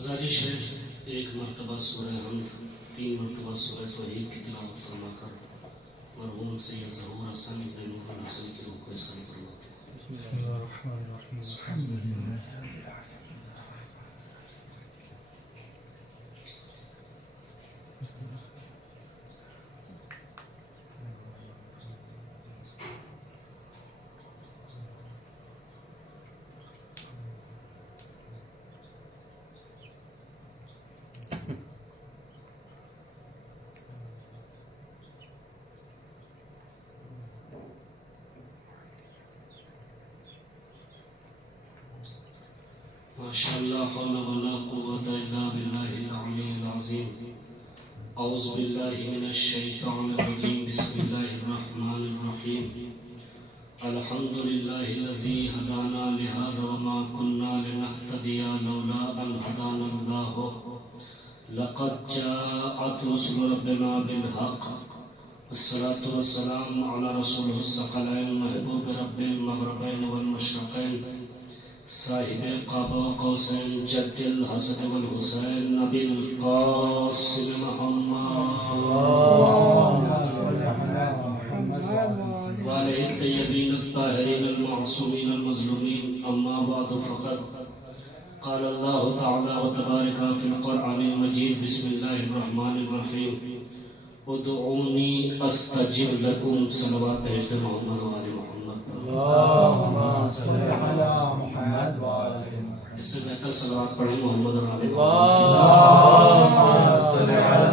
گزارش ہے ایک مرتبہ سورہ حمد 3 مرتبہ سورہ توحید کی تلاوت فرما کر مرحوم سید ظہور حسن ابن نور الحسن کی روح کو اسلام فرماتے ہیں۔ بسم اللہ الرحمن الرحیم الحمد للہ رب العالمین۔ ماشاء اللہ حول ولا قوة الا باللہ العلی العظیم۔ اعوذ باللہ من الشیطان الرجیم، بسم اللہ الرحمن الرحیم۔ الحمد للہ الذی ہدانا لہذا وما كنا لنہتدی لولا ان ہدانا اللہ، لقد جاءت رسل ربنا بالحق، والصلاة والسلام علی رسول الثقلین محبوب رب المغربین والمشرقین، صاحب قاب و قوسین، جد الحسن والحسین، نبی القاسم محمد وعلیہ الطیبین الطاہرین المعصومین المظلومین، اما بعد فقد قال اللہ تعالی و تبارک فی القرآن المجید، بسم اللہ الرحمن الرحیم، ادعونی استجب لکم، صلوات بھیجتے محمد و آل محمد۔ اللہم صل علی محمد وآل محمد۔ اس سے بہتر صلوات پڑھیں محمد اور آل محمد۔ اللہم صل علی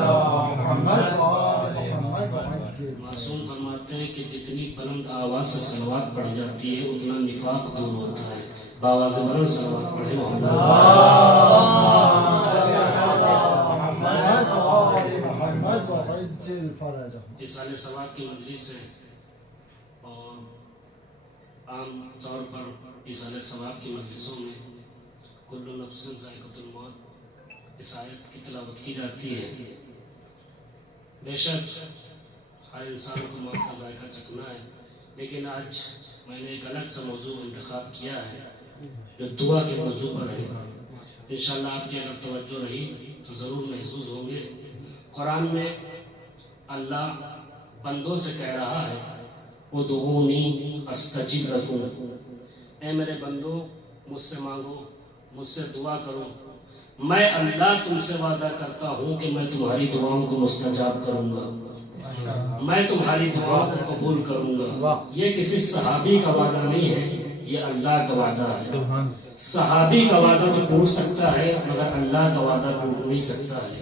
محمد وآل محمد۔ معصوم فرماتے ہیں کہ جتنی بلند آواز سے صلوات پڑھی جاتی ہے اتنا نفاق دور ہوتا ہے۔ بآواز بلند صلوات پڑھیں محمد۔ اللہم صل علی محمد وآل محمد وعجل فرجهم۔ اصالِ ثواب کی مجلس ہے اور عام طور پر اصالِ ثواب کی مجلسوں میں کل نفس ذائقۃ الموت اس آیت کی تلاوت کی جاتی ہے۔ بے شک ہر انسان کو موت کا ذائقہ چکھنا ہے، لیکن آج میں نے ایک الگ سا موضوع انتخاب کیا ہے جو دعا کے موضوع پر ہے۔ انشاءاللہ آپ کی اگر توجہ رہی تو ضرور محظوظ ہوں گے۔ قرآن میں اللہ بندوں سے کہہ رہا ہے ادعونی استجب لکم، اے میرے بندو مجھ سے مانگو، مجھ سے دعا کرو، میں اللہ تم سے وعدہ کرتا ہوں کہ میں تمہاری دعاؤں کو مستجاب کروں گا، میں تمہاری دعاؤں کو قبول کروں گا۔ یہ کسی صحابی کا وعدہ نہیں ہے، یہ اللہ کا وعدہ ہے۔ صحابی کا وعدہ تو ٹوٹ سکتا ہے مگر اللہ کا وعدہ ٹوٹ نہیں سکتا ہے،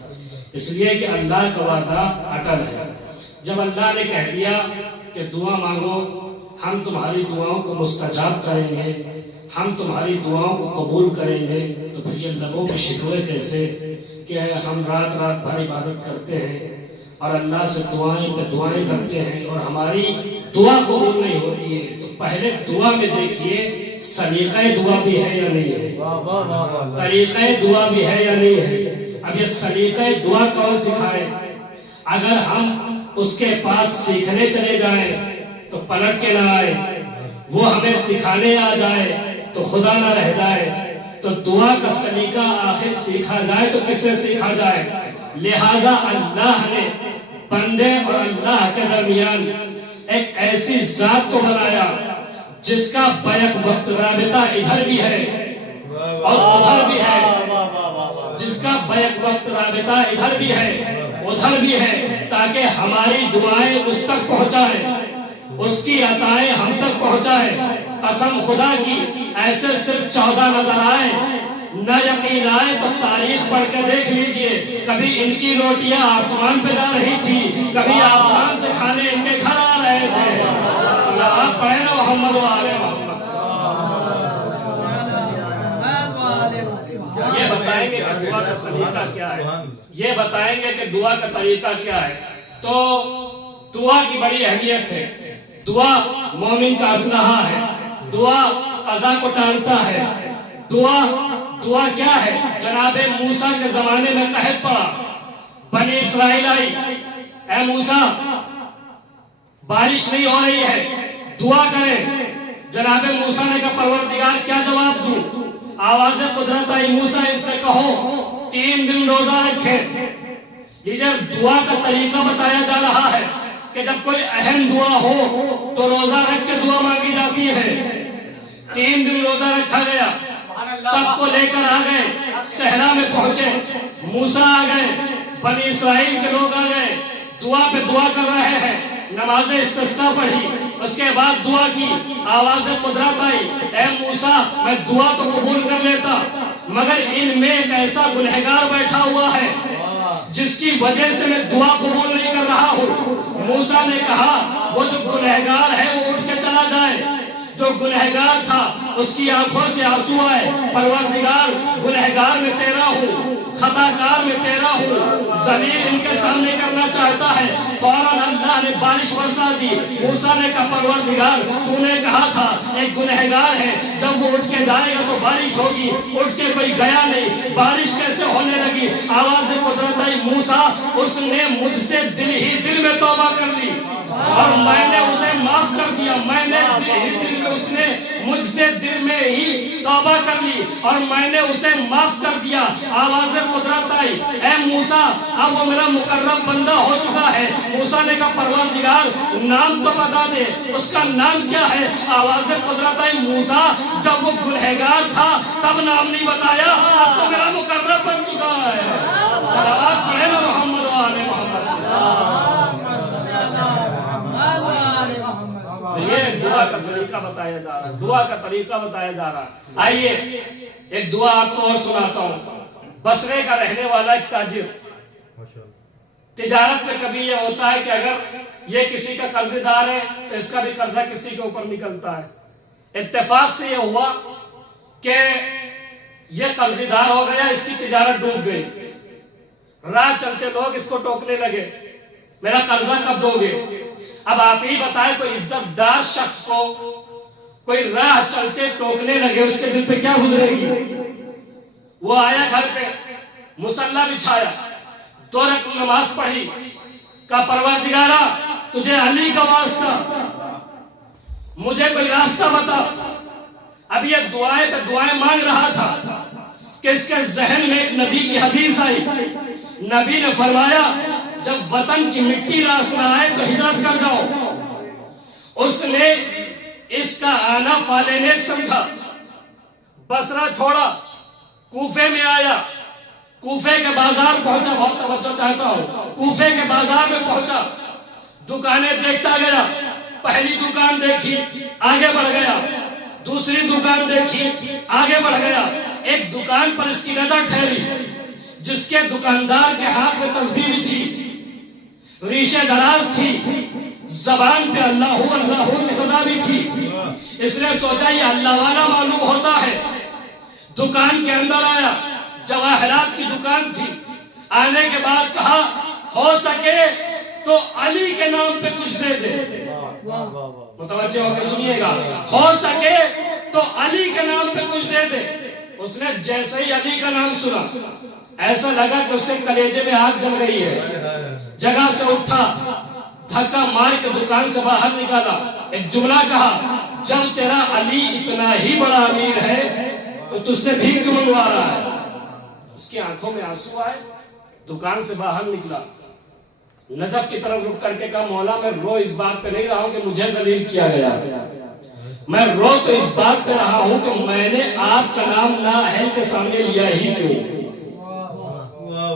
اس لیے کہ اللہ کا وعدہ اٹل ہے۔ جب اللہ نے کہہ دیا کہ دعا مانگو، ہم تمہاری دعاؤں کو مستجاب کریں گے، ہم تمہاری دعاؤں کو قبول کریں گے، تو پھر یہ لبوں کے شکوے کیسے کہ ہم رات رات بھر عبادت کرتے ہیں اور اللہ سے دعائیں پہ دعائیں کرتے ہیں اور ہماری دعا قبول نہیں ہوتی ہے۔ تو پہلے دعا میں دیکھیے سلیقہ دعا بھی ہے یا نہیں ہے، طریقہ دعا بھی ہے یا نہیں ہے۔ اب یہ سلیقہ دعا کون سکھائے؟ اگر ہم اس کے پاس سیکھنے چلے جائیں تو پلٹ کے نہ آئے، وہ ہمیں سکھانے آ جائے تو خدا نہ رہ جائے۔ تو دعا کا سلیقہ آخر سیکھا جائے تو کس سے سیکھا جائے؟ لہٰذا اللہ نے بندے اور اللہ کے درمیان ایک ایسی ذات کو بنایا جس کا بیک وقت رابطہ ادھر بھی ہے اور ادھر بھی ہے، جس کا بیک وقت رابطہ ادھر بھی ہے ادھر بھی ہے، تاکہ ہماری دعائیں اس تک پہنچائیں، اس کی عطائیں ہم تک پہنچائیں۔ قسم خدا کی ایسے صرف 14 نظر آئے، نہ یقین آئے تو تاریخ پڑھ کے دیکھ لیجئے، کبھی ان کی روٹیاں آسمان پہ جا رہی تھی، کبھی آسمان سے کھانے ان کے گھر آ رہے تھے۔ صلوات پڑھیں نا محمد و آل محمد۔ یہ بتائیں گے کہ دعا کا طریقہ کیا ہے، یہ بتائیں گے کہ دعا کا طریقہ کیا ہے۔ تو دعا کی بڑی اہمیت ہے، دعا مومن کا اسلحہ ہے، دعا قضا کو ٹالتا ہے۔ دعا کیا ہے؟ جناب موسیٰ کے زمانے میں قحط پڑا، بنی اسرائیل آئی، اے موسیٰ بارش نہیں ہو رہی ہے، دعا کریں۔ جناب موسیٰ نے کہا پروردگار کیا جواب دوں؟ آواز قدرت آئی، موسیٰ ان سے کہو 3 دن روزہ رکھیں. یہ جب دعا کا طریقہ بتایا جا رہا ہے کہ جب کوئی اہم دعا ہو تو روزہ رکھ کے دعا مانگی جاتی ہے. 3 دن روزہ رکھا گیا. سب کو لے کر آ گئے. صحرا میں پہنچے. موسیٰ آ گئے. بنی اسرائیل کے لوگ آ گئے. دعا پہ دعا کر رہے ہیں. نماز استسقاء پڑھی. اس کے بعد دعا کی. آواز قدرت آئی. اے موسیٰ میں دعا تو قبول کر لیتا مگر ان میں ایک ایسا گنہگار بیٹھا ہوا ہے جس کی وجہ سے میں دعا قبول نہیں کر رہا ہوں. موسیٰ نے کہا وہ جو گنہگار ہے وہ اٹھ کے چلا جائے. جو گنہگار تھا اس کی آنکھوں سے آنسو آئے. پروردگار گنہگار میں تیرا ہوں, خطا کار میں تیرا ہوں. زمین ان کے سامنے کرنا چاہتا ہے. فوراً اللہ نے بارش برسا دی. موسیٰ نے کہا پروردگار تو نے کہا تھا ایک گنہگار ہے جب وہ اٹھ کے جائے گا تو بارش ہوگی. اٹھ کے کوئی گیا نہیں. بارش کیسے ہونے لگی؟ آواز قدرت آئی. موسیٰ اس نے مجھ سے دل ہی دل میں توبہ کر لی اور میں نے اسے معاف کر دیا. میں نے دل میں اس نے مجھ سے دل میں ہی توبہ کر لی اور میں نے اسے معاف کر دیا. آواز قدرت آئی. اے موسیٰ اب وہ میرا مقرب بندہ ہو چکا ہے. موسیٰ نے کہا پروردگار نام تو بتا دے, اس کا نام کیا ہے؟ آواز قدرت آئی. موسیٰ جب وہ گنہگار تھا تب نام نہیں بتایا, اب تو میرا مقرب بن چکا ہے. صلوات پڑھے نا محمد و آل محمد. یہ دعا کا طریقہ بتایا جا رہا ہے. دعا کا طریقہ بتایا جا رہا ہے. آئیے ایک دعا آپ کو اور سناتا ہوں. بصرے کا رہنے والا ایک تاجر, تجارت میں کبھی یہ ہوتا ہے کہ اگر یہ کسی کا قرض دار ہے تو اس کا بھی قرضہ کسی کے اوپر نکلتا ہے. اتفاق سے یہ ہوا کہ یہ قرض دار ہو گیا, اس کی تجارت ڈوب گئی. راہ چلتے لوگ اس کو ٹوکنے لگے, میرا قرضہ کب دو گے؟ اب آپ ہی بتائیں کوئی عزت دار شخص کو کوئی راہ چلتے ٹوکنے لگے اس کے دل پہ کیا گزرے گی؟ وہ آیا گھر پہ, مصلی بچھایا, 2 رکعت نماز پڑھی, کہا پروردگارا تجھے علی کا واسطہ مجھے کوئی راستہ بتا. اب یہ دعائیں پہ دعائیں مانگ رہا تھا کہ اس کے ذہن میں ایک نبی کی حدیث آئی. نبی نے فرمایا جب وطن کی مٹی راس نہ آئے تو ہجرت کر جاؤ. اس نے اس کا آنا فالے سمجھا, بصرہ چھوڑا, کوفے میں آیا. کوفے کے بازار پہنچا, بہت توجہ چاہتا ہوں. کوفے کے بازار میں پہنچا, دکانیں دیکھتا گیا. پہلی دکان دیکھی, آگے بڑھ گیا. دوسری دکان دیکھی, آگے بڑھ گیا. ایک دکان پر اس کی نظر ٹھہری جس کے دکاندار کے ہاتھ میں تسبیح بھی تھی, ریشے دراز تھی, زبان پہ اللہ اللہ کی صدا بھی تھی. اس نے سوچا یہ اللہ والا معلوم ہوتا ہے. دکان کے اندر آیا, جواہرات کی دکان تھی. آنے کے بعد کہا ہو سکے تو علی کے نام پہ کچھ دے دے. متوجہ ہو کے سنیے گا, ہو سکے تو علی کے نام پہ کچھ دے دے. اس نے جیسے ہی علی کا نام سنا ایسا لگا کہ اس کے کلیجے میں آگ جل رہی ہے. جگہ سے اٹھا, دھکا مار کے دکان سے باہر نکالا. ایک جملہ کہا جب تیرا علی اتنا ہی بڑا امیر ہے تو تجھ سے بھیک کیوں منگوا رہا ہے؟ اس کی آنکھوں میں آنسو آئے, دکان سے باہر نکلا. نجف کی طرف رک کر کے کہا مولا میں رو اس بات پہ نہیں رہا ہوں کہ مجھے ذلیل کیا گیا, میں رو تو اس بات پہ رہا ہوں کہ میں نے آپ کا نام نااہل کے سامنے لیا ہی کیوں.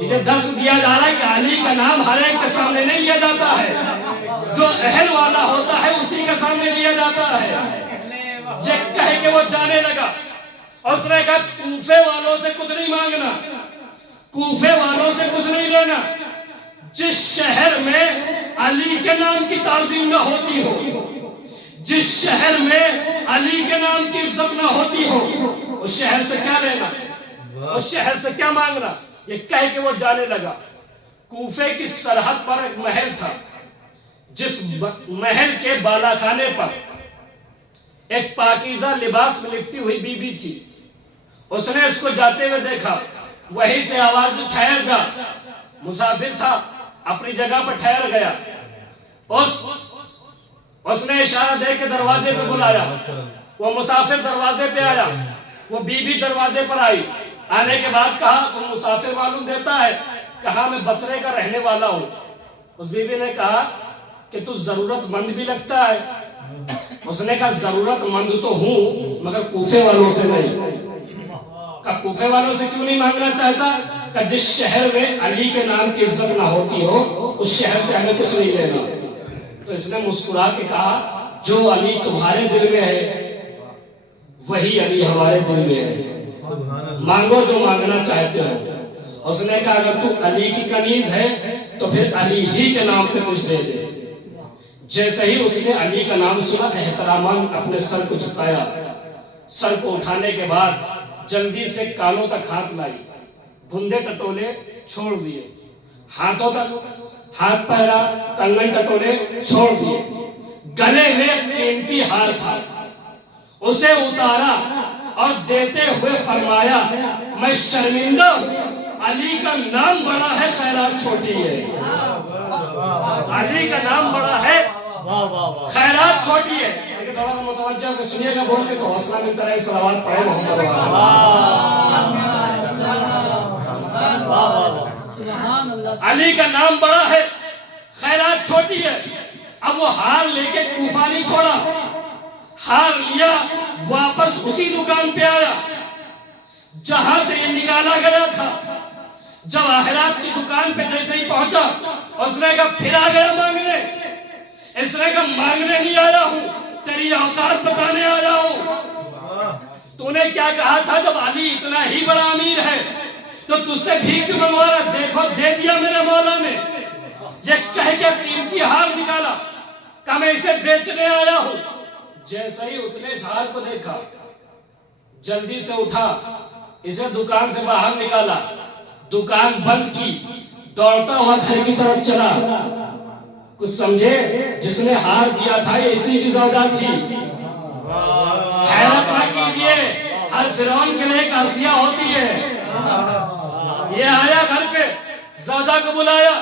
مجھے درس دیا جا رہا ہے کہ علی کا نام ہر ایک کے سامنے نہیں لیا جاتا ہے, جو اہل والا ہوتا ہے اسی کے سامنے لیا جاتا ہے. یہ کہہ کے وہ جانے لگا اور اس نے کہا کوفے والوں سے کچھ نہیں مانگنا, کوفے والوں سے کچھ نہیں لینا. جس شہر میں علی کے نام کی تعظیم نہ ہوتی ہو, جس شہر میں علی کے نام کی عزت نہ ہوتی ہو, اس شہر سے کیا لینا, اس شہر سے کیا مانگنا. یہ کہہ کے وہ جانے لگا. کوفے کی سرحد پر ایک محل تھا, جس محل کے بالا خانے پر ایک پاکیزہ لباس میں لپٹی ہوئی بی بی تھی. اس نے اس کو جاتے ہوئے دیکھا, وہیں سے آواز ٹھہر جا. مسافر تھا, اپنی جگہ پر ٹھہر گیا. اس نے اشارہ دے کے دروازے پہ بلایا. وہ مسافر دروازے پہ آیا, وہ بی بی دروازے پر آئی. آنے کے بعد کہا تم مسافر معلوم دیتا ہے؟ کہا میں بصرے کا رہنے والا ہوں۔ اس بیوی نے کہا کہ تو ضرورت مند بھی لگتا ہے۔ اس نے کہا ضرورت مند تو ہوں مگر کوفے والوں سے نہیں۔ کہا کوفے والوں سے کیوں نہیں مانگنا چاہتا؟ کہ جس شہر میں علی کے نام کی عزت نہ ہوتی ہو اس شہر سے ہمیں کچھ نہیں لینا۔ تو اس نے مسکرا کے کہا جو علی تمہارے دل میں ہے وہی علی ہمارے دل میں ہے، مانگو جو مانگنا چاہتے ہو۔ اس نے کہا اگر تو علی کی کنیز ہے تو پھر علی ہی کے نام پہ کچھ دے دے۔ جیسے ہی اس نے علی کا نام سنا احترامان اپنے سر کو جھکایا۔ سر کو اٹھانے کے بعد جلدی سے کانوں تک ہاتھ لائی، بندے ٹٹولے چھوڑ دیے، ہاتھوں تک ہاتھ پہرا، کنگن ٹٹولے چھوڑ دیے۔ گلے میں قیمتی ہار تھا، اسے اتارا اور دیتے ہوئے فرمایا میں شرمندہ ہوں، علی کا نام بڑا ہے خیرات چھوٹی ہے۔ علی کا نام بڑا ہے خیرات چھوٹی ہے۔ لیکن تھوڑا سا متوجہ ہو کے سنیے گا بول کے تو حوصلہ ملتا رہے۔ صلوات پڑھے محمد علی کا نام بڑا ہے خیرات چھوٹی ہے۔ اب وہ ہار لے کے کوفہ نہیں چھوڑا، ہار لیا واپس اسی دکان پہ آیا جہاں سے یہ نکالا گیا تھا۔ جب آخرات کی دکان پہ جیسے ہی پہنچا اس نے کہا پھر آ گیا مانگنے۔ اس نے کہا مانگنے نہیں آیا ہوں، تیری اوقات بتانے آیا ہوں۔ تو نے کیا کہا تھا جب علی اتنا ہی بڑا امیر ہے تو تجھ سے بھیک کیوں منگوا رہا؟ دیکھو دے دیا میرے مولا نے۔ یہ کہہ کے قیمتی ہار نکالا، کہا میں اسے بیچنے آیا ہوں۔ جیسے ہی اس نے اس ہار کو دیکھا جلدی سے اٹھا، اسے دکان سے باہر نکالا، دکان بند کی، دوڑتا ہوا گھر کی طرف چلا۔ کچھ سمجھے جس نے ہار دیا تھا یہ اسی کی زوجہ تھی۔ حیرت نہ کیجیے، ہر فرعون کے لیے ایک آسیہ ہوتی ہے۔ یہ آیا گھر پہ، زوجہ کو بلایا،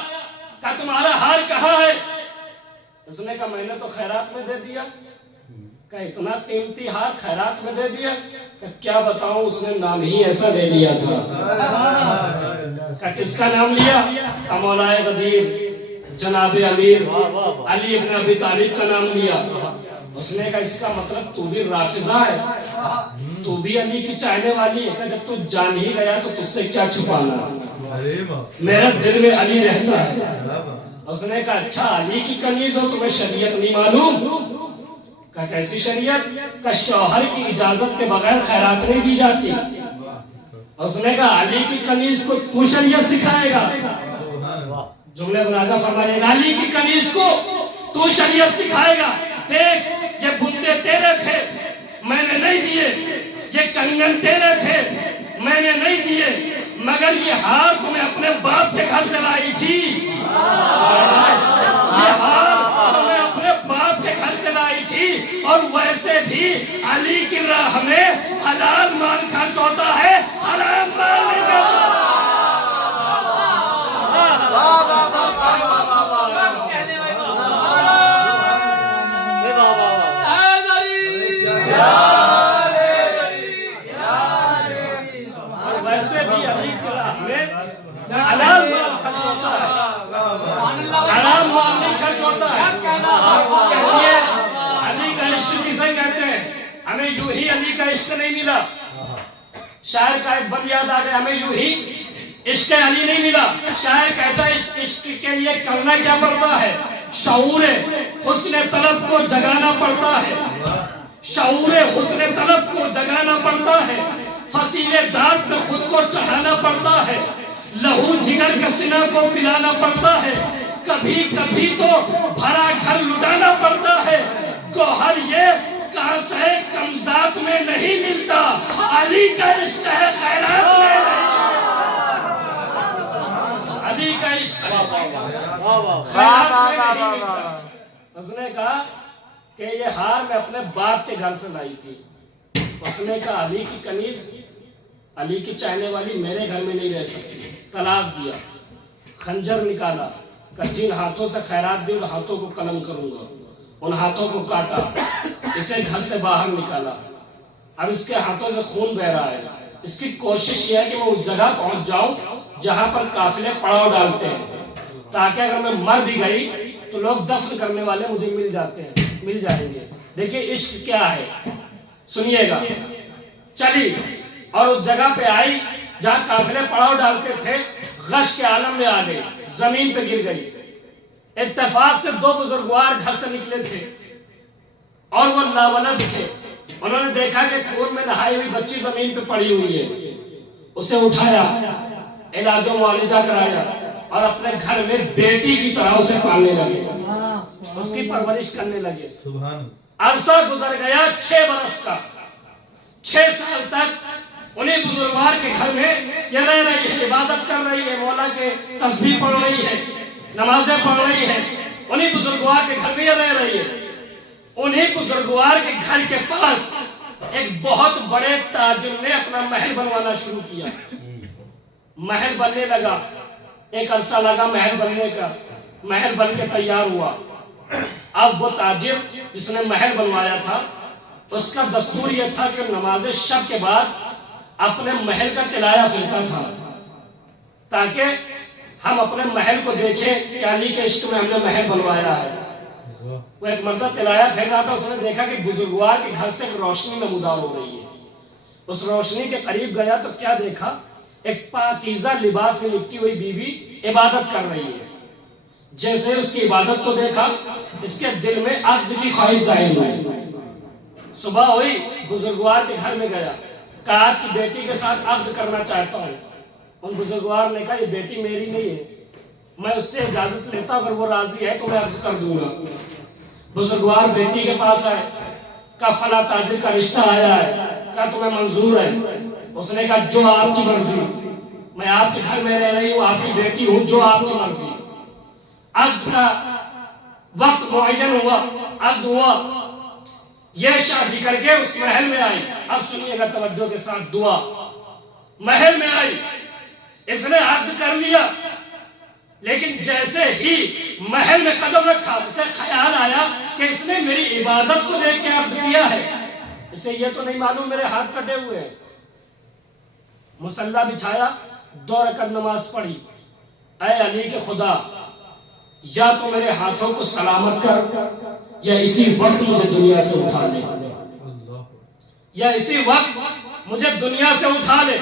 کہا تمہارا ہار کہاں ہے؟ اس نے کہا میں نے تو خیرات میں دے دیا۔ کہا اتنا قیمتی ہار خیرات میں دے دیا؟ کہ کیا بتاؤں اس نے نام ہی ایسا لے لیا تھا۔ کہ کس کا نام لیا؟ کہ مولائے غدیر جناب امیر علی ابن ابی طالب کا نام لیا۔ اس نے کہا اس کا مطلب تو بھی رافضہ ہے، تو بھی علی کی چاہنے والی ہے۔ کہ جب تو جان ہی گیا تو تجھ سے کیا چھپانا، میرے دل میں علی رہتا ہے۔ اس نے کہا اچھا علی کی کنیز ہو تمہیں شریعت نہیں معلوم؟ کہا کیسی شریعت؟ کہ شوہر کی اجازت کے بغیر خیرات نہیں دی جاتی۔ اس نے کہا علی کی کنیز کو تو شریعت سکھائے گا؟ جملے منازع فرمائے گا علی کی کنیز کو تو شریعت سکھائے گا؟ دیکھ یہ بندے تیرے تھے میں نے نہیں دیے، یہ کنگن تیرے تھے میں نے نہیں دیے، مگر یہ ہار تمہیں اپنے باپ کے گھر سے لائی تھی۔ یہ ہار تمہیں اپنے باپ کے گھر سے لائی تھی، اور ویسے بھی علی کی راہ میں حلال مال خرچ ہوتا ہے، حرام مال نہیں کرتا۔ ویسے بھی علی کی راہ میں حلال مال خرچ ہوتا ہے، حرام مال نہیں خرچ ہوتا ہے۔ علی کا عشق کسے کہتے ہیں؟ ہمیں یوں ہی علی کا عشق نہیں ملا۔ شاعر کا ایک بند یاد آ گیا، ہمیں یوں ہی عشق علی نہیں ملا۔ شاعر کہتا ہے اس عشق کے لیے کرنا کیا پڑتا ہے؟ شعور حسن طلب کو جگانا پڑتا ہے، شعور حسن طلب کو جگانا پڑتا ہے، فصیلے داد پہ خود کو چڑھانا پڑتا ہے، لہو جگر کے سینہ کو پلانا پڑتا ہے، کبھی کبھی تو بھرا گھر لٹانا پڑتا ہے۔ گوہر یہ کاسے کمزات میں نہیں ملتا، علی کا عشق ہے خیرات میں نہیں۔ علی کا عشق ہے خیرات میں نہیں ملتا۔ اس نے کہا کہ یہ ہار میں اپنے باپ کے گھر سے لائی تھی۔ اس نے کہا علی کی کنیز علی کی چاہنے والی میرے گھر میں نہیں رہ سکتی۔ طلاق دیا، خنجر نکالا، کہ جن ہاتھوں سے خیرات دی ان ہاتھوں کو قلم کروں گا۔ ان ہاتھوں کو کاٹا، اسے گھر سے باہر نکالا۔ اب اس کے ہاتھوں سے خون بہ رہا ہے، اس کی کوشش یہ ہے کہ میں اس جگہ پہنچ جاؤں جہاں پر قافلے پڑاؤ ڈالتے ہیں، تاکہ اگر میں مر بھی گئی تو لوگ دفن کرنے والے مجھے مل جائیں گے۔ دیکھیے عشق کیا ہے، سنیے گا۔ چلی اور اس جگہ پہ آئی جہاں قافلے پڑاؤ ڈالتے تھے، غش کے عالم میں آ گئی، زمین پہ گر گئی۔ اتفاق سے دو بزرگوار گھر سے نکلے تھے اور وہ لاولد تھے۔ انہوں نے دیکھا کہ خون میں نہائی ہوئی بچی زمین پہ پڑی ہوئی ہے، اسے اٹھایا، علاج و معالجہ کرایا اور اپنے گھر میں بیٹی کی طرح اسے پالنے لگے، اس کی پرورش کرنے لگے۔ عرصہ گزر گیا 6 برس کا، 6 سال تک انہیں بزرگوار کے گھر میں یہ رہ رہی ہے، عبادت کر رہی ہے، مولا کے تسبیح پڑھ رہی ہے، نمازیں پڑھ رہی ہے، انہیں بزرگوار کے گھر میں یہ رہ رہی ہے۔ انہیں بزرگوار کے گھر کے پاس ایک بہت بڑے تاجر نے اپنا محل بنوانا شروع کیا۔ محل بننے لگا، ایک عرصہ لگا محل بننے کا، محل بن کے تیار ہوا۔ اب وہ تاجر جس نے محل بنوایا تھا، اس کا دستور یہ تھا کہ نماز شب کے بعد اپنے محل کا طلایہ پھرتا تھا، تاکہ ہم اپنے محل کو دیکھیں کہ علی کے عشق میں ہم نے محل بنوایا ہے۔ وہ ایک مرتبہ طلایہ پھیر رہا تھا، اس نے دیکھا کہ بزرگوار کے گھر سے ایک روشنی نمودار ہو رہی ہے۔ اس روشنی کے قریب گیا تو کیا دیکھا، ایک پاکیزہ لباس میں لپٹی ہوئی بیوی عبادت کر رہی ہے۔ جیسے اس کی عبادت کو دیکھا، اس کے دل میں عقد کی خواہش ظاہر ہوئی۔ صبح ہوئی، بزرگوار کے گھر میں گیا، کہا کہ بیٹی کے ساتھ عقد کرنا چاہتا ہوں۔ ان بزرگوار نے کہا یہ بیٹی میری نہیں ہے، میں اس سے اجازت لیتا ہوں، اگر وہ راضی ہے تو میں عقد کر دوں گا۔ بزرگوار بیٹی کے پاس آئے، کہا فلاں تاجر کا رشتہ آیا ہے، کہا تمہیں منظور ہے؟ اس نے کہا جو آپ کی مرضی، میں آپ کے گھر میں رہ رہی ہوں، آپ کی بیٹی ہوں، جو آپ کی مرضی۔ عقد کا وقت معین ہوا، عقد ہوا، یہ شادی کر کے اس محل میں آئی۔ اب سنیے گا توجہ کے ساتھ، دعا۔ محل میں آئی، اس نے عقد کر لیا، لیکن جیسے ہی محل میں قدم رکھا، اسے خیال آیا کہ اس نے میری عبادت کو دیکھ کے عقد کیا ہے، اسے یہ تو نہیں معلوم میرے ہاتھ کٹے ہوئے ہیں۔ مصلی بچھایا، 2 رکعت نماز پڑھی، اے علی کے خدا، یا تو میرے ہاتھوں کو سلامت کر، یا اسی وقت مجھے دنیا سے اٹھا لے، یا اسی وقت مجھے دنیا سے اٹھا لے۔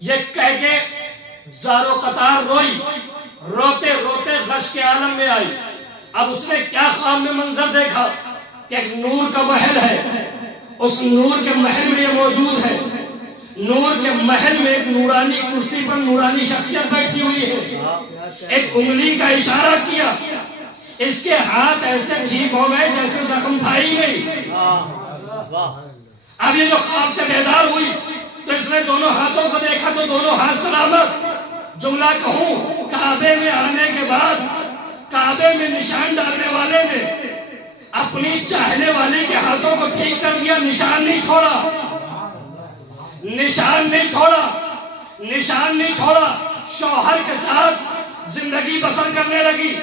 یہ کہہ کے زارو قطار روئی، روتے روتے غش کے عالم میں آئی۔ اب اس نے کیا خواب میں منظر دیکھا کہ ایک نور کا محل ہے، اس نور کے محل میں یہ موجود ہے، نور کے محل میں ایک نورانی کرسی پر نورانی شخصیت بیٹھی ہوئی ہے۔ ایک انگلی کا اشارہ کیا، اس کے ہاتھ ایسے ٹھیک ہو گئے جیسے زخم تھا ہی نہیں۔ اب یہ جو خواب سے بیدار ہوئی تو اس نے دونوں ہاتھوں کو دیکھا تو دونوں ہاتھ سلامت۔ جملہ کہوں، کعبے میں آنے کے بعد کعبے میں نشان ڈالنے والے نے اپنی چاہنے والی کے ہاتھوں کو ٹھیک کر دیا، نشان نہیں چھوڑا، نشان نہیں چھوڑا، نشان نہیں چھوڑا۔ شوہر کے ساتھ زندگی بسر کرنے لگی۔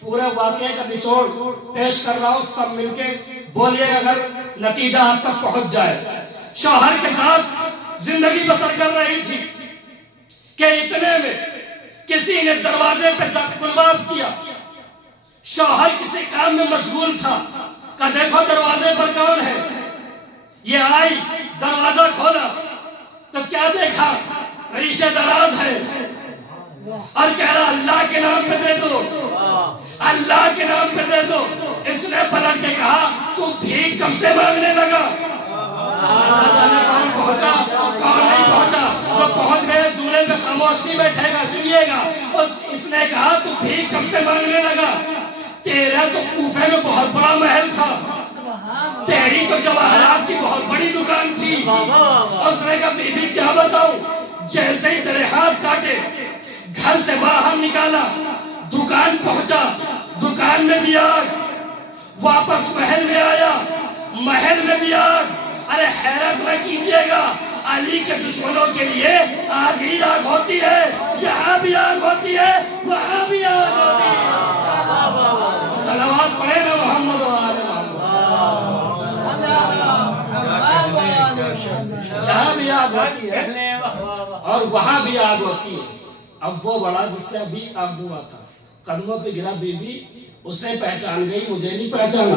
پورے واقعے کا نچوڑ پیش کر رہا ہوں، سب مل کے بولیے اگر نتیجہ آپ تک پہنچ جائے۔ شوہر کے ساتھ زندگی بسر کر رہی تھی کہ اتنے میں کسی نے دروازے پہ گلباب کیا۔ شوہر کسی کام میں مشغول تھا، کہا دیکھو دروازے پر کون ہے۔ یہ آئی، دروازہ کھولا تو کیا دیکھا، ریشے دراز ہے، اور کہہ رہا اللہ کے نام پہ دے دو، اللہ کے نام پہ دے دو۔ اس نے پلٹ کے کہا تو بھیک کب سے مانگنے لگا؟ کون پہنچا کون نہیں پہنچا، جو پہنچ گئے جملے پہ خاموش نہیں بیٹھے گا، سنیے گا۔ اس نے کہا تو بھیک کب سے مانگنے لگا؟ تیرا تو کوفے میں بہت بڑا محل تھا، تیری تو جواہرات کی بہت بڑی دکان تھی۔ اس نے کہا بی بی کیا بتاؤں، جیسے ہی تیرے ہاتھ کاٹے گھر سے باہر نکالا، دکان پہنچا، دکان میں بھی آگ، واپس محل میں آیا، محل میں بھی آگ۔ ارے حیرت نہ کیجئے گا، علی کے دشمنوں کے لیے آگ ہی آگ ہوتی ہے، یہاں بھی آگ ہوتی ہے، وہاں بھی آگ ہوتی ہے۔ صلوات پڑھے نا محمد و آل محمد۔ یہاں بھی آگ ہوتی ہے اور وہاں بھی آگ ہوتی ہے. اب وہ بڑا جس سے ابھی آگ دھواں تھا قدموں پہ گرا بی بی اسے پہچان گئی, مجھے نہیں پہچانا.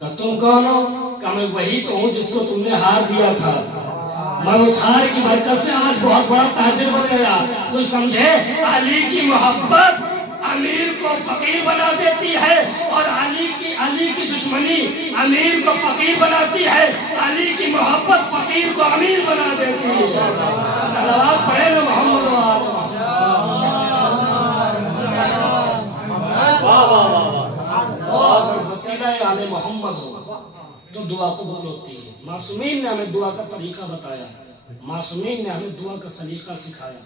کہ تم کون ہو؟ کہ میں وہی تو ہوں جس کو تم نے ہار دیا تھا. میں اس ہار کی برکت سے آج بہت بڑا تاجر بن گیا. تو سمجھے علی کی محبت امیر کو فقیر بنا دیتی ہے اور علی کی دشمنی امیر کو فقیر بناتی ہے. علی کی محبت فقیر کو امیر بنا دیتی ہے. صلوات پڑھے نا محمد و آل محمد. اور وسیلہ آل محمد ہو تو دعا قبول ہوتی ہے. معصومین نے ہمیں دعا کا طریقہ بتایا, معصومین نے ہمیں دعا کا سلیقہ سکھایا.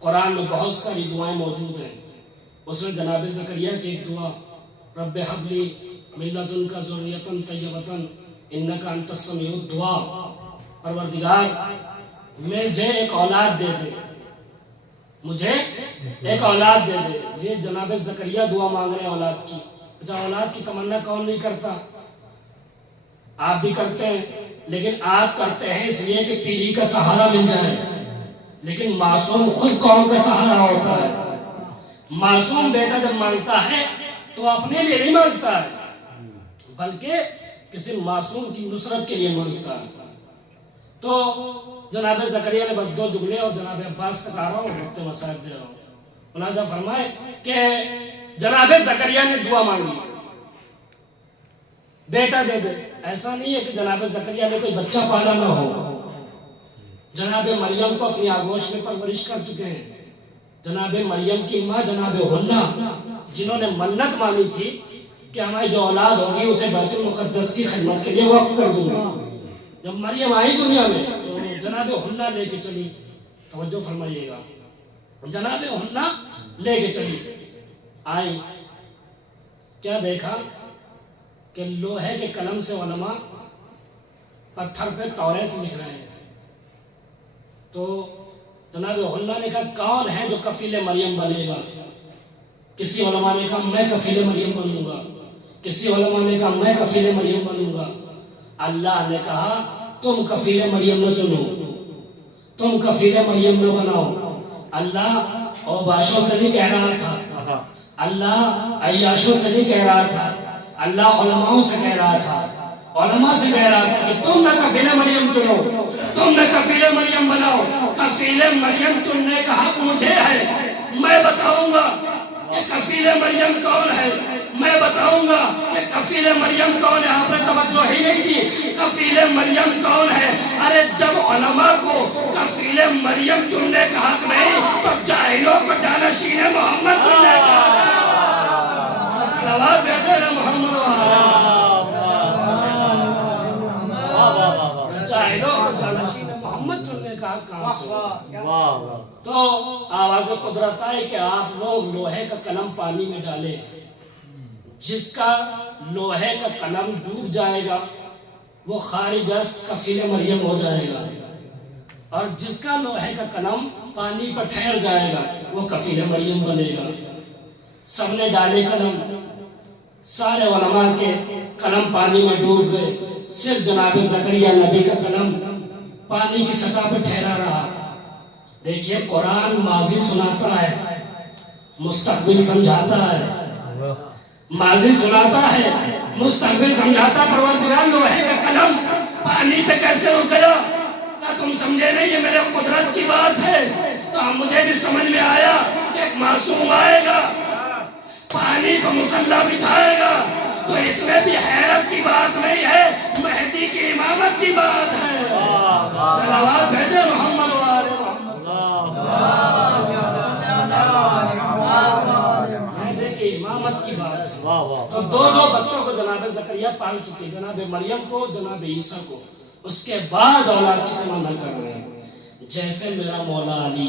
قرآن میں بہت ساری دعائیں موجود ہیں. اس میں جناب زکریا کی ایک دعا, رب ہب لی من لدنک ذریۃ طیبۃ انک انت السمیع الدعاء, پروردگار مجھے ایک اولاد دے دے, مجھے ایک اولاد دے دے. یہ جناب زکریا دعا مانگ رہے ہیں اولاد کی. اچھا اولاد کی تمنا کون نہیں کرتا؟ آپ بھی کرتے ہیں, لیکن آپ کرتے ہیں اس لیے کہ پیری کا سہارا مل جائے. لیکن معصوم خود قوم کا سہارا ہوتا ہے. معصوم بیٹا جب مانگتا ہے تو اپنے لیے نہیں مانگتا ہے, بلکہ کسی معصوم کی نصرت کے لیے مانگتا ہے. تو جناب زکریا نے بس 2 جملے اور جناب عباس تک آ رہا ہوں, وقت مسائل دے رہا ہوں. ملاحظہ فرمائے کہ جناب زکریا نے دعا مانگی بیٹا دے دے. ایسا نہیں ہے کہ جناب زکریا نے کوئی بچہ پالا نہ ہو. جناب مریم کو اپنی آغوش میں پرورش کر چکے ہیں. جناب مریم کی ماں جناب حنا, جنہوں نے منت مانی تھی کہ ہماری جو اولاد ہوگی اسے بیت المقدس کی خدمت کے لیے وقف کر دوں گا. جب مریم آئی دنیا میں تو جناب حنا لے کے چلی. توجہ فرمائیے گا, جناب حنا لے کے چلی. آئی, کیا دیکھا کہ لوہے کے قلم سے علماء پتھر پہ توریت لکھ رہے ہیں. تو جناب حنا نے کہا کون ہے جو کفیل مریم بنے گا؟ کسی علماء نے کہا میں کفیل مریم بنوں گا, کسی علماء نے کہا میں کفیل مریم بنوں گا. اللہ نے کہا تم کفیل مریم نہ چنو, تم کفیل مریم نہ بناؤ. اللہ اوباشوں سے نہیں کہہ رہا تھا, اللہ عیاشوں سے نہیں کہہ رہا تھا, اللہ علماءوں سے کہہ رہا تھا. علماء سے کہہ رہا تھا کہ تم نہ کفیل مریم چنو, تم نہ کفیل مریم بناؤ. کفیل مریم چننے کا حق مجھے ہے. میں بتاؤں گا کہ کفیل مریم کون ہے, میں بتاؤں گا کہ کفیل مریم کون ہے. آپ نے توجہ ہی نہیں دی. کفیل مریم کون ہے؟ ارے جب علماء کو کفیل مریم چننے کا حق نہیں تو جاہلوں کو جانشین محمد چننے کا حق ہے. صلوات بھیجے نا محمد جاہلوں کو جانشین محمد چننے کا حق کہاں سے؟ تو آواز قدرت آئے کہ آپ لوگ لوہے کا قلم پانی میں ڈالیں. جس کا لوہے کا قلم ڈوب جائے گا وہ خارج از کفیل مریم ہو جائے گا, اور جس کا لوہے کا قلم پانی پر ٹھہر جائے گا وہ کفیل مریم بنے گا. سب نے ڈالے قلم, سارے علماء کے قلم پانی میں ڈوب گئے. صرف جناب زکریا نبی کا قلم پانی کی سطح پر ٹھہرا رہا. دیکھیے قرآن ماضی سناتا ہے, مستقبل سمجھاتا ہے, ماضی سناتا ہے, مستقبل سمجھاتا. پروردگار لوہے کا قلم پانی پہ کیسے رک گیا؟ کیا تم سمجھے نہیں یہ میرے قدرت کی بات ہے؟ تو مجھے بھی سمجھ میں آیا کہ ایک معصوم آئے گا پانی پہ مصلی بچھائے گا, تو اس میں بھی حیرت کی بات نہیں ہے, مہدی کی امامت کی بات ہے. صلوات بھیجے محمد و آل محمد. مہدی کی امامت کی بات ہے. تو 2 بچوں کو جناب زکریا پال چکے, جناب مریم کو, جناب عیسیٰ کو. اس کے بعد اولاد کی تمنا کر رہے ہیں. جیسے میرا مولا علی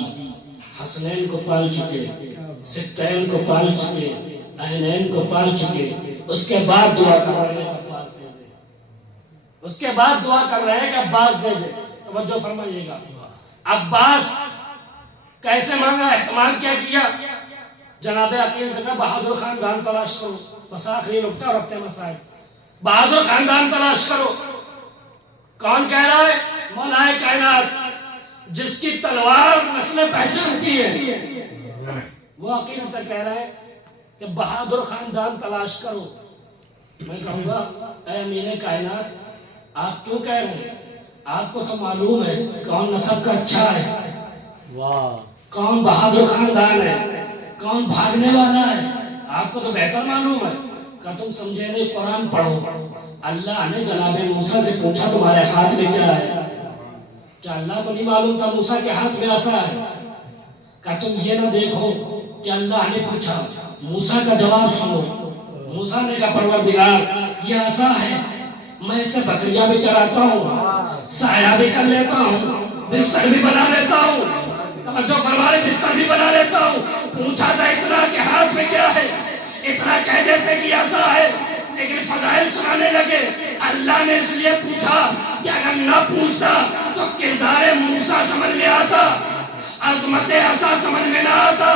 حسنین کو پال چکے, ستین کو پال چکے, عینین کو پال چکے, اس کے بعد دعا کر رہے ہیں کہ عباس دے دے. اس کے بعد دعا کر رہے ہیں کہ عباس دے دے. توجہ فرمائیے گا, عباس کیسے مانگا, اہتمام کیا کیا؟ جناب عقیل سے کہا بہادر خاندان تلاش کرو. بس آخری نکتہ اور ربط مسائل. بہادر خاندان تلاش کرو. کون کہہ رہا ہے؟ مولا کائنات جس کی تلوار نسلیں پہچانتی ہے، وہ عقیل سے کہہ رہا ہے کہ بہادر خاندان تلاش کرو۔ میں کہوں گا اے امیر کائنات آپ کیوں کہہ رہے ہیں؟ آپ کو تو معلوم ہے کون نسب کا اچھا ہے، کون بہادر خاندان ہے، کون بھاگنے والا ہے، آپ کو تو بہتر معلوم ہے۔ کہ تم سمجھے نہیں، قرآن پڑھو۔ اللہ نے جناب موسیٰ سے پوچھا تمہارے ہاتھ میں کیا ہے؟ کیا اللہ کو نہیں معلوم تھا موسیٰ کے ہاتھ میں عصا ہے؟ کہ تم یہ نہ دیکھو کہ اللہ نے پوچھا، موسیٰ کا جواب سنو۔ موسیٰ نے کہا پروردگار یہ عصا ہے، میں اس سے بکریاں بھی چراتا ہوں، سایہ بھی کر لیتا ہوں، بستر بھی بنا لیتا ہوں، توجہ فرمائے بستر بھی بنا لیتا ہوں۔ پوچھا تھا اتنا کہ ہاتھ میں کیا ہے، اتنا کہہ دیتے کہ عصا ہے، لیکن فضائل سنانے لگے۔ اللہ نے اس لیے پوچھا کہ اگر نہ پوچھتا تو کردار موسیٰ سمجھ میں آتا، عظمت عصا سمجھ میں نہ آتا،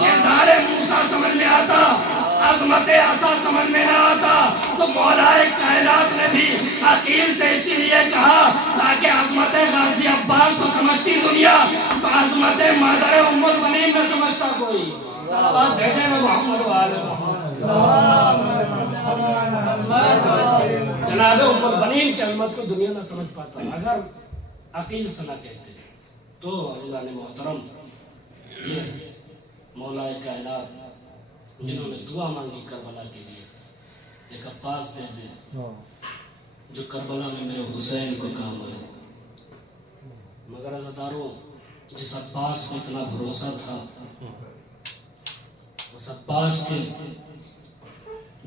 کردار موسیٰ سمجھ میں آتا، عظمت عصا سمجھ میں نہ آتا۔ تو مولا کائنات نے بھی عقیل سے اسی لیے کہا تاکہ عظمت غازی عباس کو سمجھتی دنیا، عظمت مادر ام المنین نہ سمجھتا کوئی۔ صلوات بھیجے نا محمد والے محمد۔ جناب ام المنین کی عظمت کو دنیا نہ سمجھ پاتا اگر عقیل سے نہ کہتے۔ تو عزیزان محترم، یہ مولا کائنات جنہوں نے دعا مانگی کربلا کے لیے، ایک عباس دے دے جو کربلا میں میرے حسین کو کام ہے۔ مگر عزاداروں، جس عباس کو اتنا بھروسہ تھا، اس عباس کے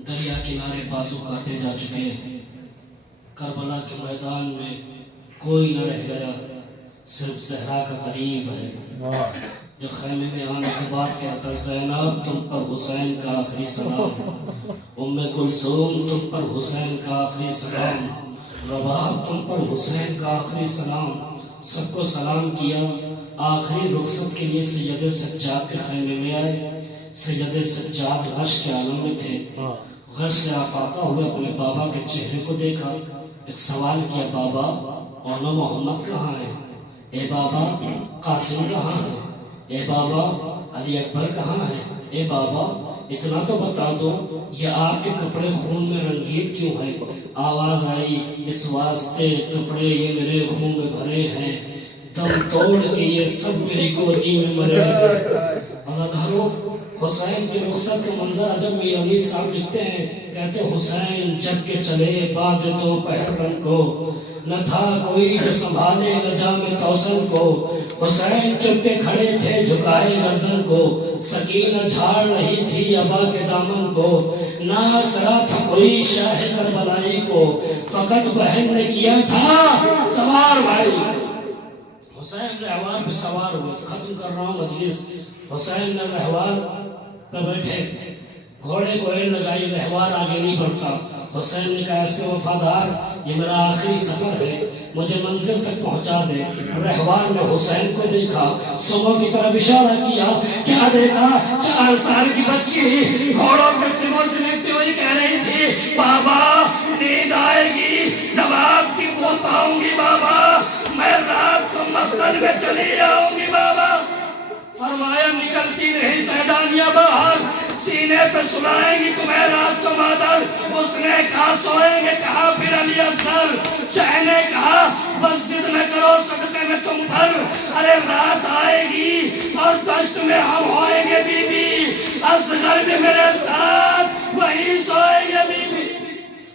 دریا کنارے بازو کاٹے جا چکے ہیں، کربلا کے میدان میں کوئی نہ رہ گیا، صرف زہرا کا غریب ہے جو خیمے میں آنے کے بعد کہتا زینب تم پر حسین کا آخری سلام، ام کلثوم تم پر حسین کا آخری سلام، رباب تم پر حسین کا آخری سلام۔ سب کو سلام کیا، آخری رخصت کے لیے سید سجاد کے خیمے میں آئے۔ سید سجاد غش کے عالم میں تھے، غش سے آفاقہ ہوئے اپنے بابا کے چہرے کو دیکھا، ایک سوال کیا، بابا اونا محمد کہاں ہے؟ اے بابا قاسم کہاں ہے؟ اے بابا علی اکبر کہاں ہے؟ اے بابا اتنا تو بتا دو یہ آپ کے کپڑے خون میں رنگین کیوں ہیں؟ آواز آئی اس واسطے کپڑے یہ میرے خون میں بھرے ہیں، دم توڑ کے یہ سب میری گودی میں مرے ہیں۔ عزاداروں، حسین کی رخصت کا منظر عجب میر علی صاحب لکھتے ہیں، کہتے حسین جب کے چلے بعد دوپہر رنگ کو، نہ تھا کوئی جو سنبھالے لجام توسن کو، حسین چپ کے کھڑے تھے جھکائے گردن کو، سکینہ جھاڑ رہی تھی ابا کے دامن کو، نہ آسرا تھا کوئی شاہ کربلائی کو، فقط بہن نے کیا تھا سوار بھائی۔ حسین رہوار پہ سوار ہوئے، ختم کر رہا ہوں مجلس۔ حسین نے رہوار پہ بیٹھے، گھوڑے کو ایڑ لگائی، رہوار آگے نہیں بڑھتا۔ حسین نے کہا اس کے وفادار یہ میرا آخری سفر ہے، مجھے منزل تک پہنچا دے۔ رہوار نے حسین کو دیکھا، صبح کی طرف اشارہ کیا، کیا دیکھا؟ 4 سال کی بچی گھوڑوں کے سموں سے لپٹی ہوئی کہہ رہی تھی بابا نیند آئے گی جب آپ کی موت پاؤں گی بابا، میں رات کو مقتل میں چلی آؤں گی بابا۔ فرمایا نکلتی نہیں سیدانیاں باہر، سینے پہ سلائیں گی تمہیں رات کو مادر۔ اس نے کہا سوئیں گے، کہا پھر علی افضل۔ شاہ نے کہا بس ضد نہ کرو صدقے میں تم پر، ارے رات آئے گی اور دشت میں ہم ہوئیں گے بی بی، اصغر بھی میرے ساتھ وہی سوئیں گے بی بی۔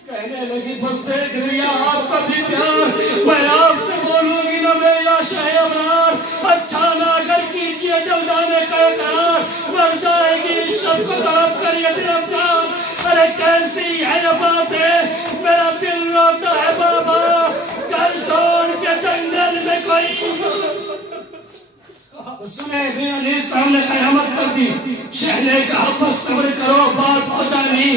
کہنے لگی بس دیکھ لیا آپ کا بھی پیار، میں آپ سے بولوں گی نہ میں یا شاہ ابرار، اچھا نہ اگر کیجئے جلدانے کا اقرار، مر جائے گی شب کو طرف کر یہ دل افغان۔ ارے کیسی ہے یہ باتیں، میرا دل روتا ہے بابا، کل چھوڑ کے جنگل میں کوئی سنے بھی علی صاحب نے قیامت کر دی۔ شیخ نے کہا بس صبر کرو بات پہنچانی،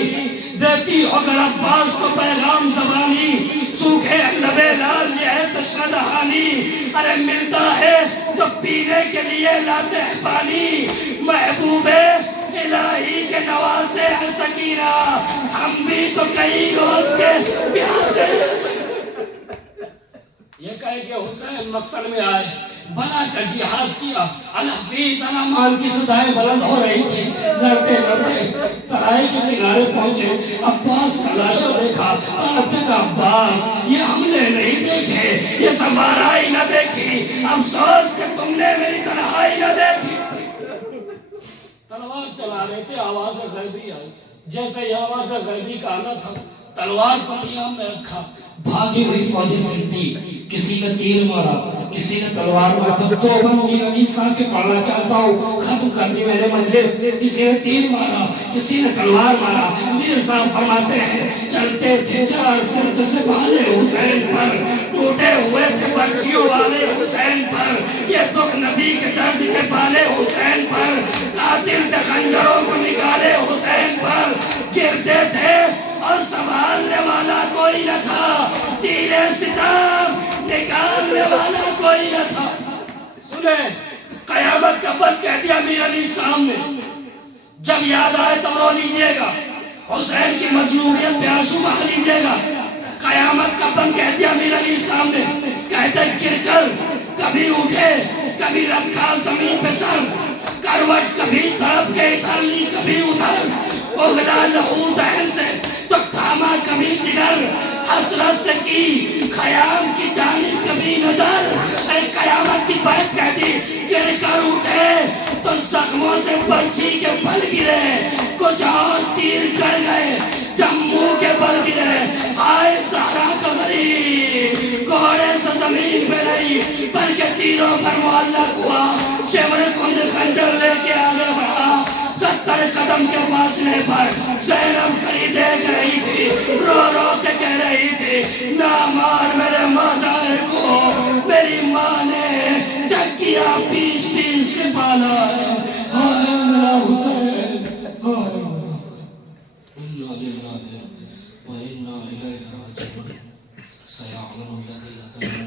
دیتی ہو اگر عباس کو پیغام زبانی، سوکھے لبے لال یہ ہے تشنہ دہانی، ارے ملتا ہے تو پینے کے لیے لاتے ہیں پانی، محبوب الہی کے نوازے ہیں سکینہ، ہم بھی تو کئی روز کے پیاسے۔ یہ کہے کہ حسین مقتل میں آئے، بنا کا جہاد کیا، الحفیظ علمان کی صدائیں بلند ہو رہی تھی، لڑتے لڑتے ترائی کے کنارے پہنچے، عباس کا لاشا دیکھا، کہتے کہ عباس یہ حملے نہیں دیکھے، یہ سواری نہ دیکھی، افسوس کہ تم نے میری تنہائی نہ دیکھی۔ تلوار چلا رہے تھے، آواز غیبی آئی، جیسے یہ آواز غیبی کا آنا تھا تلوار کو نیام میں رکھا، بھاگی ہوئی فوج صدیق، کسی نے تیر مارا، کسی نے تلوار مارا، تو میر علی صاحب کے پڑھنا چاہتا ہوں، ختم کر دی میں نے مجلس، کسی نے تیر مارا، کسی نے تلوار مارا، میر صاحب فرماتے ہیں چلتے تھے چار سمت سے بالے حسین پر، ٹوٹے ہوئے تھے برچیوں والے حسین پر، یہ دکھ نبی کے درد کے بالے حسین پر، قاتل تھے خنجروں کو نکالے حسین پر، گرتے تھے اور سنبھالنے والا کوئی نہ تھا، تیرے ستم نکالنے والا کوئی نہ تھا۔ سنیں قیامت کا بند کہہ دیا میر علی صاحب نے، جب یاد آئے تو رو لیجئے گا، حسین کی مظلومیت پہ آنسو بہا لیجئے گا۔ قیامت کا بند کہہ دیا میر علی صاحب نے، کہتے گر کر کبھی اٹھے کبھی رکھا زمین پہ سر، کروٹ کبھی تڑپ کے ادھر لی کبھی ادھر، اگلا لہو دہن سے تو تھاما کبھی جگر، حسرت سے کی خیام کی جانب کبھی نظر، اے قیامت کی بات کہتی گر کر اٹھے تو زخموں سے برچھی کے پھل گرے، کچھ اور تیر کر گئے جموں کے بل گرے، ہائے زہرا کا غریب گھوڑے سے زمین پہ نہیں بلکہ تیروں پر معلق ہوا، شمر کند خنجر لے کے آگے بڑھا، 70 قدم کے فاصلے پر زینب کھڑی دیکھ رہی تھی، رو رو کے کہہ رہی تھی نہ مار میرے مادر کو، میری ماں نے چکیا پیس پیس کے پالا ہے، ہائے میرا حسین، ہائے انا للہ و انا الیہ راجعون، سیعلم الذین ظلموا